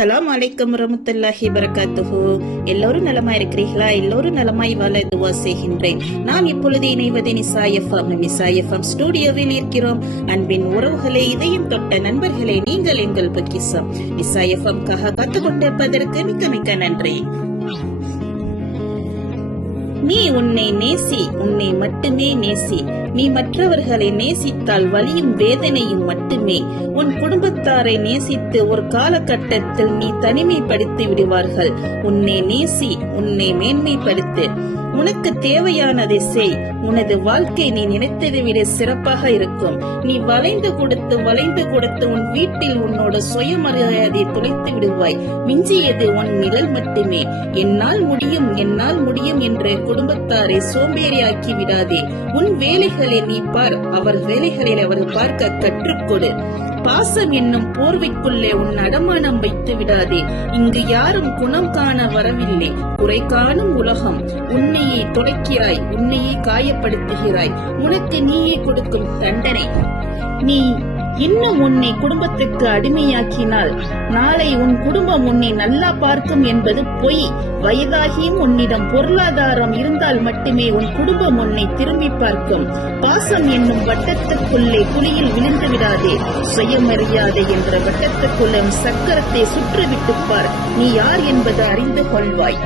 அஸ்ஸலாமு அலைக்கும் வரஹ்மத்துல்லாஹி வபரகாத்துஹு. எல்லோரும் நலமாய் இருக்கிறீர்களா? எல்லோரும் நலமாய் வாழ துஆ செய்கின்றேன். நாம் இப்பொழுது இணைவது நிசா எஃப்எம் ஸ்டுடியோவில் இருக்கிறோம். அன்பின் உறவுகளே, இதயம் தொட்ட நண்பர்களே, நீங்கள் எங்கள் பொக்கிஷம். நிசா எஃப்எம்காக காத்துக் கொண்டிருப்பதற்கு மிக்க மிக்க நன்றி. நீ உன்னை நேசி, உன்னை மட்டுமே நேசி. நீ மற்றவர்களை நேசித்தால் வலியும் வேதனையும் மட்டுமே. உன் குடும்பத்தாரை நேசித்து ஒரு காலகட்டத்தில் நீ தனிமைப்படுத்தி விடுவார்கள். உன்னை நேசி, உன்னை மேன்மைப்படுத்து. உனக்கு தேவையானதை செய். உனது வாழ்க்கை நீ நினைத்ததை விட சிறப்பாக இருக்கும். நீ வளைந்து கொடுத்து உன் வீட்டில் உன்னோட சுயமரியாதையை தொலைத்து விடுவாய். மிஞ்சியது உன் நிழல் மட்டுமே. என்னால் முடியும் என்ற குடும்பத்தாரை சோம்பேறியாக்கி விடாதே. உன் வேலைகளை நீ பார், அவர் வேலைகளை அவர் பார்க்க கற்றுக்கொடு. பாசம் என்னும் போர்வைக்குள்ளே உன் அடமானம் வைத்து விடாதே. இங்கு யாரும் குணம் காண வரவில்லை, குறை காணும் உலகம். உன்னையே தொடக்கிறாய், உன்னையே காயப்படுத்துகிறாய். உனக்கு நீயே கொடுக்கும் தண்டனை. நீ இன்னும் உன்னை குடும்பத்துக்கு அடிமையாக்கினால் நாளை உன் குடும்பம் உன்னை நல்லா பார்க்கும் என்பது பொய். வயதாகியும் உன்னிடம் பொருளாதாரம் இருந்தால் மட்டுமே உன் குடும்பம் உன்னை திரும்பி பார்க்கும். பாசம் என்னும் வட்டத்துக்குள்ளே குழியில் விழுந்து விடாதே. சுயமரியாதை என்ற வட்டத்துக்குள்ளே சக்கரத்தை சுற்றிவிட்டுப்பார். நீ யார் என்பது அறிந்து கொள்வாய்.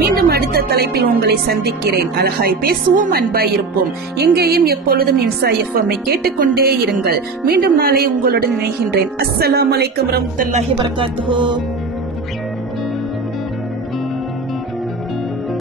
மீண்டும் அடுத்த தலைப்பில் உங்களை சந்திக்கிறேன். அழகாய் பேசுவோம், அன்பாய் இருப்போம். எங்கேயும் எப்பொழுதும் நிசா எஃப்எம் கேட்டுக்கொண்டே இருங்கள். மீண்டும் நாளை உங்களுடன் இணைகின்றேன். அஸ்ஸலாமு அலைக்கும் வரஹ்மத்துல்லாஹி வபரகாத்துஹு.